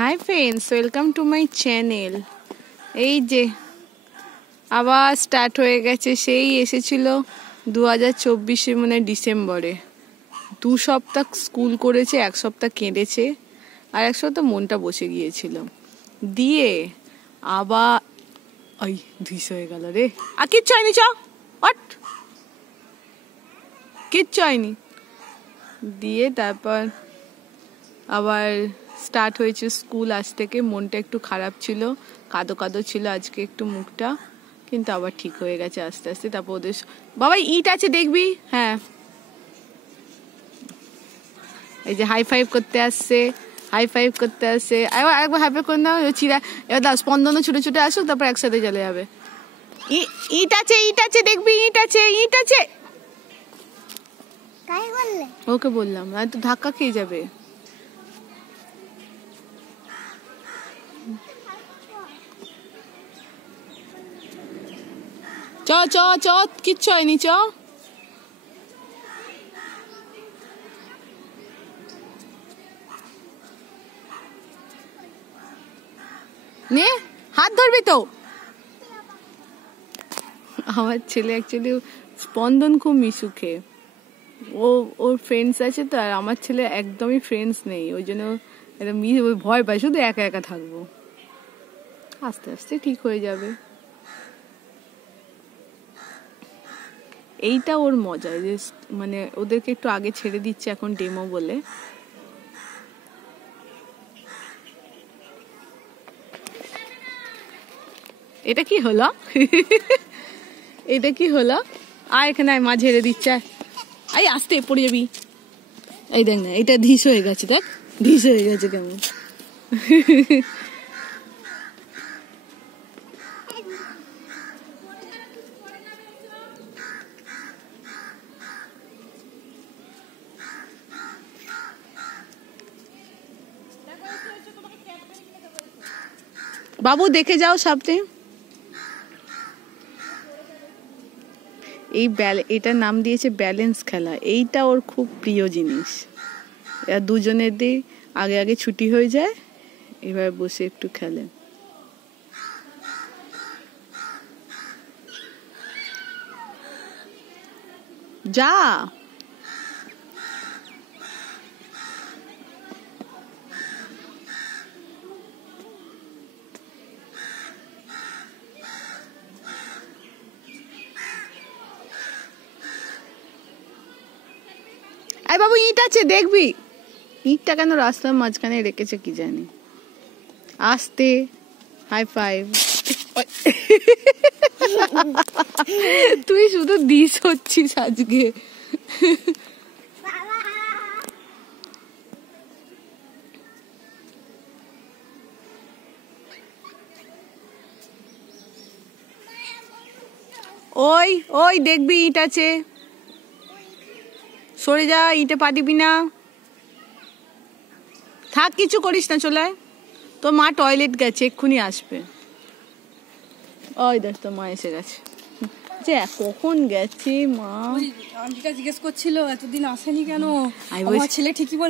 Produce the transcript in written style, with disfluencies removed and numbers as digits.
Hi friends, welcome to my channel. এই যে আবার স্টার্ট হয়ে গেছে। সেই এসেছিল 2024 মানে ডিসেম্বরে। 2 সপ্তাহ স্কুল করেছে, 1 সপ্তাহ কেঁদেছে, আর 1 সপ্তাহ মনটা বসে গিয়েছিল। দিয়ে আবার ওই 200 হয়ে গেল রে। আর কিচ্ছু হয়নি, চ হট, কিচ্ছু হয়নি। দিয়ে তারপর আবার স্টার্ট হয়েছে স্কুল। আজ থেকে মনটা একটু খারাপ ছিল, কাদো কাদো ছিল আজকে একটু মুখটা, কিন্তু আবার ঠিক হয়ে গেছে আস্তে আস্তে। তারপর ওদের বাবা ইট আছে দেখবি, হ্যাঁ এই যে হাই ফাইভ করতে আসছে, হাই ফাইভ করতে আসছে। একবার হাই ফাইভ করে নাও চিরা। এবার দাও স্পন্দনও ছুটে ছুটে আসুক, তারপর একসাথে চলে যাবে। ইট আছে, ইট আছে দেখবি, ইট আছে, ইট আছে। ওকে বললাম, আর তো ধাক্কা খেয়ে যাবে। চ চ চ, কিচ্ছু হয়নি, চ। নে হাত ধরবি তো। আমার ছেলে অ্যাকচুয়ালি স্পন্দন খুব মিশুকে, ওর ফ্রেন্ডস আছে তো, আর আমার ছেলে একদমই ফ্রেন্ডস নেই, ওই জন্য ওই ভয় পায়, শুধু একা একা থাকবো। আস্তে আস্তে ঠিক হয়ে যাবে। এইটা ওর মজা, যে মানে ওদেরকে একটু আগে ছেড়ে দিচ্ছে এখন ডেমো বলে। এটা কি হলো? এটা কি হলো? আয় এখানে, আয়, মা ঝেড়ে দিচ্ছে। আই আস্তে পড়ে যাবি। এই দেখ না, এটা ধিস হয়ে গেছে, দেখ ধিস হয়ে গেছে কেমন। বাবু দেখে যাও সামনে। এটার নাম দিয়েছে ব্যালেন্স খেলা। এইটা ওর খুব প্রিয় জিনিস। এরা দুজনের দিয়ে আগে আগে ছুটি হয়ে যায়, এবার বসে একটু খেলে। যা আই বাবু, ইট আছে দেখবি। ইটটা কেন রাস্তার মাঝখানে রেখেছে কি জানি। আস্তে হাই ফাইভ। তুই শুধু দিস হচ্ছিস আজকে। ওই ওই দেখবি ইট আছে, সরে যা, ইটে পা দিবি না। থাক, কিছু করিস না, চলে আয়। তোর মা টয়লেট গেছে, এক্ষুনি আসবে। ওই দেখ তোর মা এসে গেছে। যে কখন গেছে মা? আন্টিটা জিজ্ঞেস করছিল এতদিন আসেনি কেন, আমার ছেলে ঠিকই বলে।